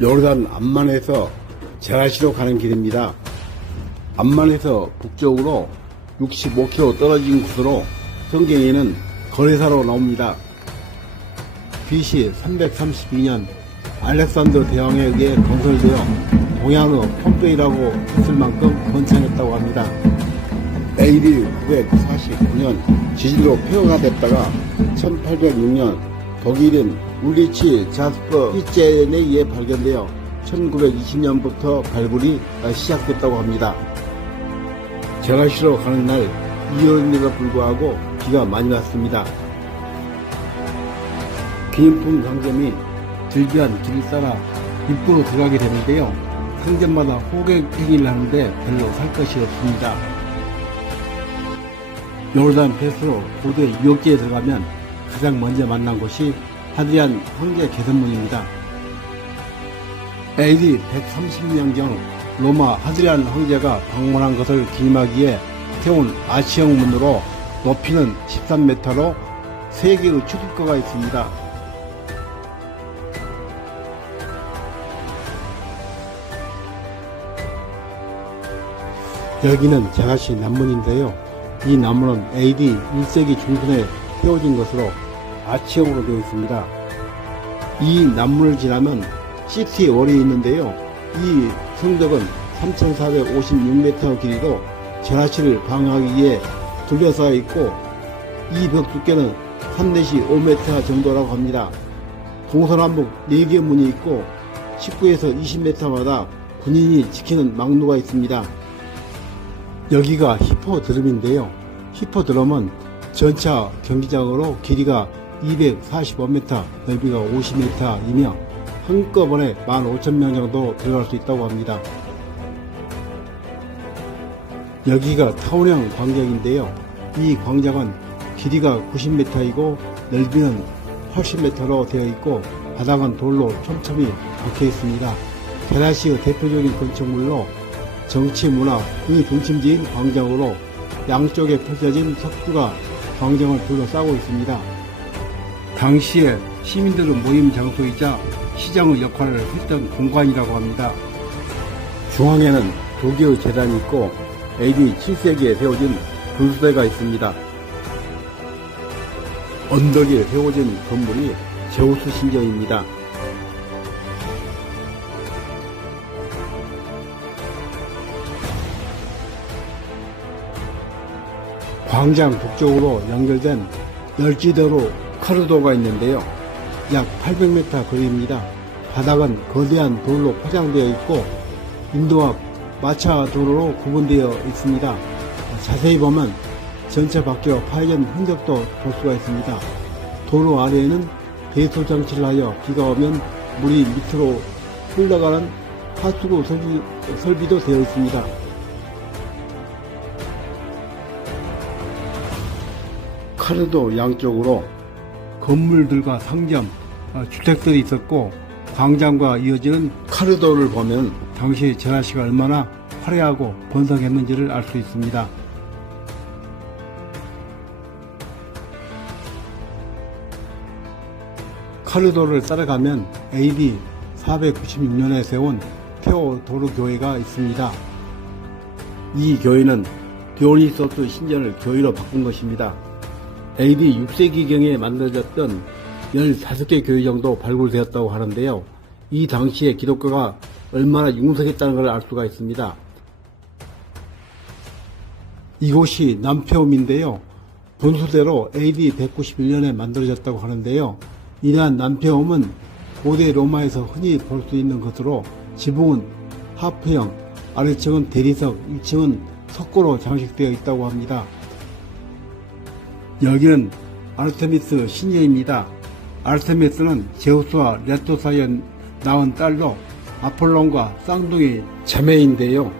요르단 암만에서 제라시로 가는 길입니다. 암만에서 북쪽으로 65km 떨어진 곳으로 성경에는 거래사로 나옵니다. BC 332년 알렉산더 대왕에 의해 건설되어 동양의 폼페이라고 했을 만큼 번창했다고 합니다. AD 949년 지진으로 폐허가 됐다가 1806년 독일인 울리치 자스퍼 히첸에 의해 발견되어 1920년부터 발굴이 시작됐다고 합니다. 제라시로 가는 날 이열인데도 불구하고 비가 많이 왔습니다. 기념품 상점이 즐비한 길을 따라 입구로 들어가게 되는데요. 상점마다 호객 행위를 하는데 별로 살 것이 없습니다. 요르단 패스로 고대 유역지에 들어가면 가장 먼저 만난 곳이 하드리안 황제 개선문입니다. AD 130년경 로마 하드리안 황제가 방문한 것을 기념하기에 세운 아치형 문으로 높이는 13m로 3개의 출입구가 있습니다. 여기는 제라시 남문인데요. 이 남문은 AD 1세기 중순에 세워진 것으로 아치형으로 되어 있습니다. 이 남문을 지나면 시티월이 있는데요. 이 성벽은 3456m 길이로 제라시를 방어하기 위해 둘러싸여 있고 이 벽 두께는 3내시 5m 정도라고 합니다. 동서남북 4개의 문이 있고 19에서 20m마다 군인이 지키는 망루가 있습니다. 여기가 히포드럼인데요. 히포드럼은 전차 경기장으로 길이가 245m, 넓이가 50m이며 한꺼번에 15,000명 정도 들어갈 수 있다고 합니다. 여기가 타운형 광장인데요. 이 광장은 길이가 90m이고 넓이는 80m로 되어 있고 바닥은 돌로 촘촘히 박혀 있습니다. 제라시의 대표적인 건축물로 정치, 문화, 등의 중심지인 광장으로 양쪽에 펼쳐진 석주가 광장을 둘러싸고 있습니다. 당시에 시민들의 모임 장소이자 시장의 역할을 했던 공간이라고 합니다. 중앙에는 두 개의 재단이 있고 AD 7세기에 세워진 분수대가 있습니다. 언덕에 세워진 건물이 제우스 신전입니다. 광장 북쪽으로 연결된 널지도로 카르도가 있는데요. 약 800m 거리입니다. 바닥은 거대한 돌로 포장되어 있고 인도와 마차 도로로 구분되어 있습니다. 자세히 보면 전차 바퀴와 파여진 흔적도 볼 수가 있습니다. 도로 아래에는 배수 장치를 하여 비가 오면 물이 밑으로 흘러가는 하수구 설비도 되어 있습니다. 카르도 양쪽으로 건물들과 상점, 주택들이 있었고 광장과 이어지는 카르도를 보면 당시 제라시가 얼마나 화려하고 번성했는지를 알 수 있습니다. 카르도를 따라가면 AD 496년에 세운 테오도르 교회가 있습니다. 이 교회는 디오니소스 신전을 교회로 바꾼 것입니다. AD 6세기경에 만들어졌던 15개 교회 정도 발굴되었다고 하는데요. 이 당시에 기독교가 얼마나 융성했다는 걸 알 수가 있습니다. 이곳이 남페움인데요. 분수대로 AD 191년에 만들어졌다고 하는데요. 이러한 남페움은 고대 로마에서 흔히 볼 수 있는 것으로 지붕은 하프형, 아래층은 대리석, 1층은 석고로 장식되어 있다고 합니다. 여기는 아르테미스 신녀입니다. 아르테미스는 제우스와 레토 사이에 낳은 딸로 아폴론과 쌍둥이 자매인데요.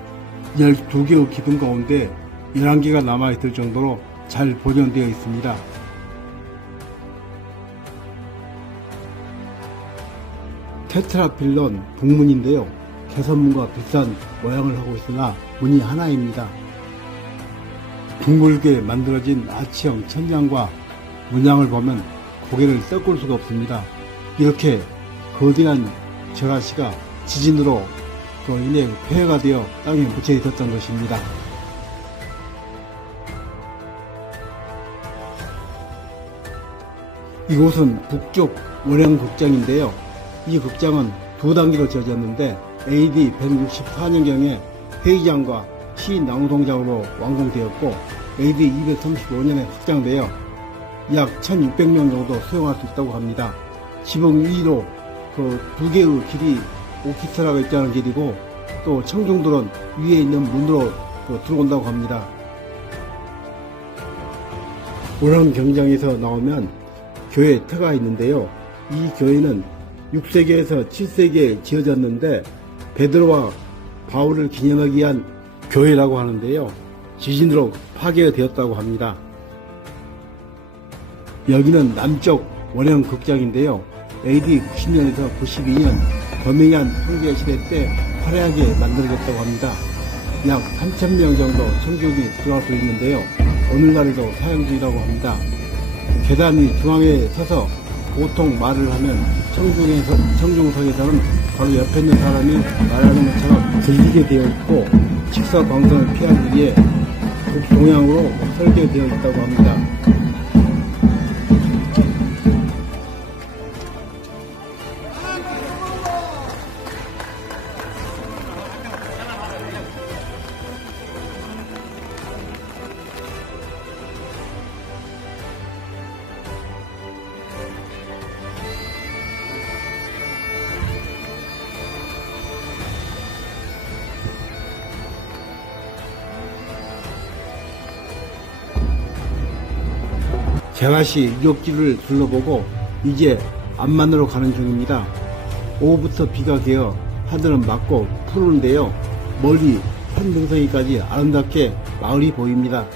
12개의 기둥 가운데 11개가 남아있을 정도로 잘 보존되어 있습니다. 테트라필론 북문인데요. 개선문과 비슷한 모양을 하고 있으나 문이 하나입니다. 둥글게 만들어진 아치형 천장과 문양을 보면 고개를 썩을 수가 없습니다. 이렇게 거대한 제라시가 지진으로 인해 폐허가 되어 땅에 묻혀 있었던 것입니다. 이곳은 북쪽 원양극장인데요. 이 극장은 두 단계로 지어졌는데 AD 164년경에 회의장과 시낭송장으로 완공되었고 AD 235년에 확장되어 약 1600명 정도 수용할 수 있다고 합니다. 지붕 위로 두 개의 길이 오케스트라가 있다는 길이고 또 청중들은 위에 있는 문으로 들어온다고 합니다. 원양경장에서 나오면 교회 터가 있는데요. 이 교회는 6세기에서 7세기에 지어졌는데 베드로와 바울을 기념하기 위한 교회라고 하는데요. 지진으로 파괴되었다고 합니다. 여기는 남쪽 원형극장인데요. AD 90년에서 92년 거명한 황제 시대 때 화려하게 만들어졌다고 합니다. 약 3,000명 정도 청중이 들어갈 수 있는데요. 오늘날에도 사용 중이라고 합니다. 계단이 중앙에 서서 보통 말을 하면 청중석에서는 바로 옆에 있는 사람이 말하는 것처럼 들리게 되어 있고 직사 광선을 피하기 위해 북동향으로 설계되어 있다고 합니다. 제가시 유적지를 둘러보고 이제 암만으로 가는 중입니다. 오후부터 비가 개어 하늘은 맑고 푸른데요. 멀리 산 등성이까지 아름답게 마을이 보입니다.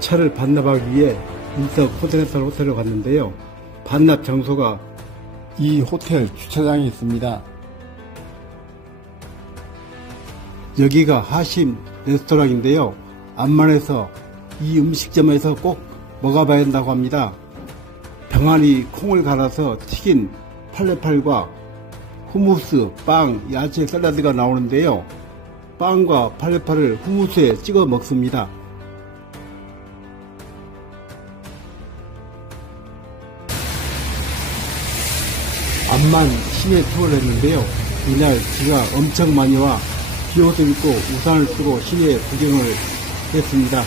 차를 반납하기 위해 인석 호텔에서 호텔을 갔는데요. 반납 장소가 이 호텔 주차장에 있습니다. 여기가 하심 레스토랑인데요. 암만에서 이 음식점에서 꼭 먹어봐야 한다고 합니다. 병아리 콩을 갈아서 튀긴 팔레팔과 후무스, 빵, 야채 샐러드가 나오는데요. 빵과 팔레팔을 후무스에 찍어 먹습니다. 암만 시내 투어를 했는데요. 이날 비가 엄청 많이 와 비옷을 입고 우산을 쓰고 시내 구경을 했습니다.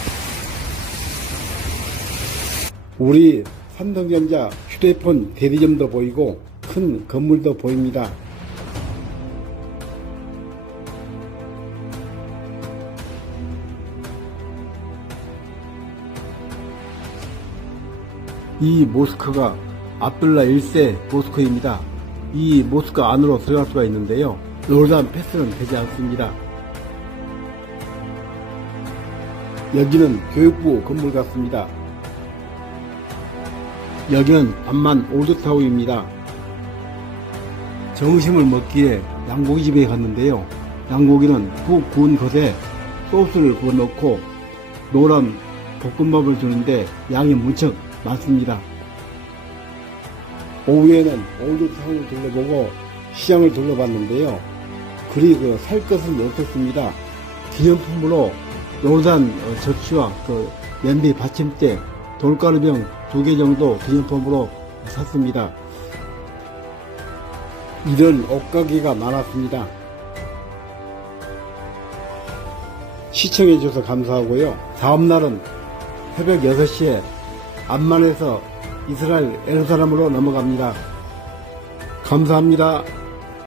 우리 삼성전자 휴대폰 대리점도 보이고 큰 건물도 보입니다. 이 모스크가 압둘라 1세 모스크입니다. 이 모스크 안으로 들어갈 수가 있는데요. 요르단 패스는 되지 않습니다. 여기는 교육부 건물 같습니다. 여기는 암만 올드타운입니다. 점심을 먹기에 양고기집에 갔는데요. 양고기는 푹 구운 것에 소스를 부어 넣고 노란 볶음밥을 주는데 양이 무척 많습니다. 오후에는 올드타운을 둘러보고 시장을 둘러봤는데요. 그리 살 것은 없었습니다. 기념품으로 요르단 젖취와 냄비 받침대, 돌가루병 2개 정도 기념품으로 샀습니다. 이런 옷가게가 많았습니다. 시청해주셔서 감사하고요. 다음날은 새벽 6시에 암만에서 이스라엘 예루살렘으로 넘어갑니다. 감사합니다.